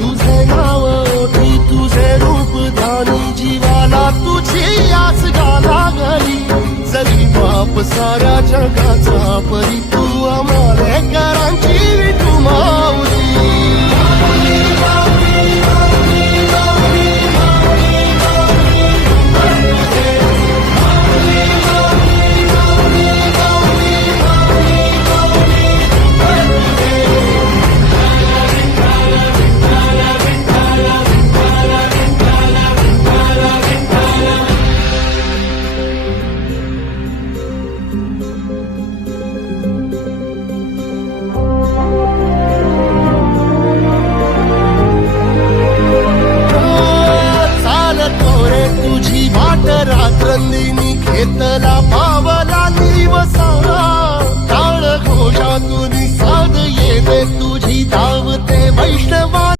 तुझे नाव ओठी तुझे रूप धानी जीवाला तुझी आस घाला गली जरी बाप साऱ्या जगाचा परी तू आम्हाला It's itna pa